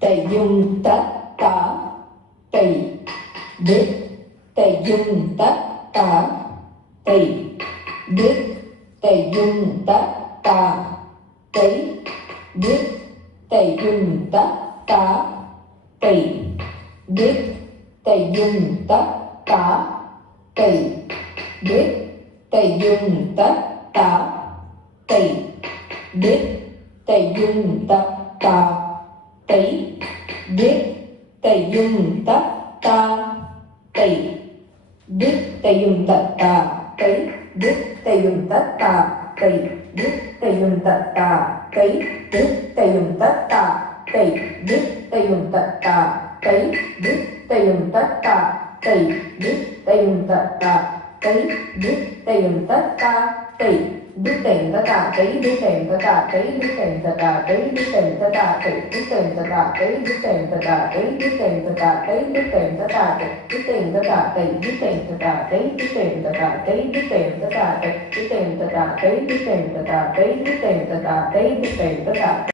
tề dung tất cả tỳ biết tề dung tất cả tỳ biết tề dung tất cả tỳ biết tề dung tất cả tỳ biết tề dung tất cả tỳ biết tề dung tất cả tỳ biết tề dung tất cả tỳ biết tề dung tất cả tỳ biết tề dung tất cả tỳ biết tề dung tất cả tỳ biết tề dung tất cả tỳ biết tề dung tất cả tỳ biết tề dung tất cả tỳ biết tề dung tất cả tỳ biết tề dung tất cả tỳ biết tề dung tất cả tỳ biết tiền tất cả tỳ biết tiền tất cả tỳ biết tiền tất cả tỳ biết tiền tất cả tỳ biết tiền tất cả tỳ biết tiền tất cả tỳ biết tiền tất cả tỳ biết tiền tất cả tỳ biết tiền tất cả tỳ biết tiền tất cả tỳ biết tiền tất cả tỳ biết tiền tất cả tỳ biết tiền tất cả tỳ biết tiền tất cả tỳ biết tiền tất cả tỳ biết tiền tất cả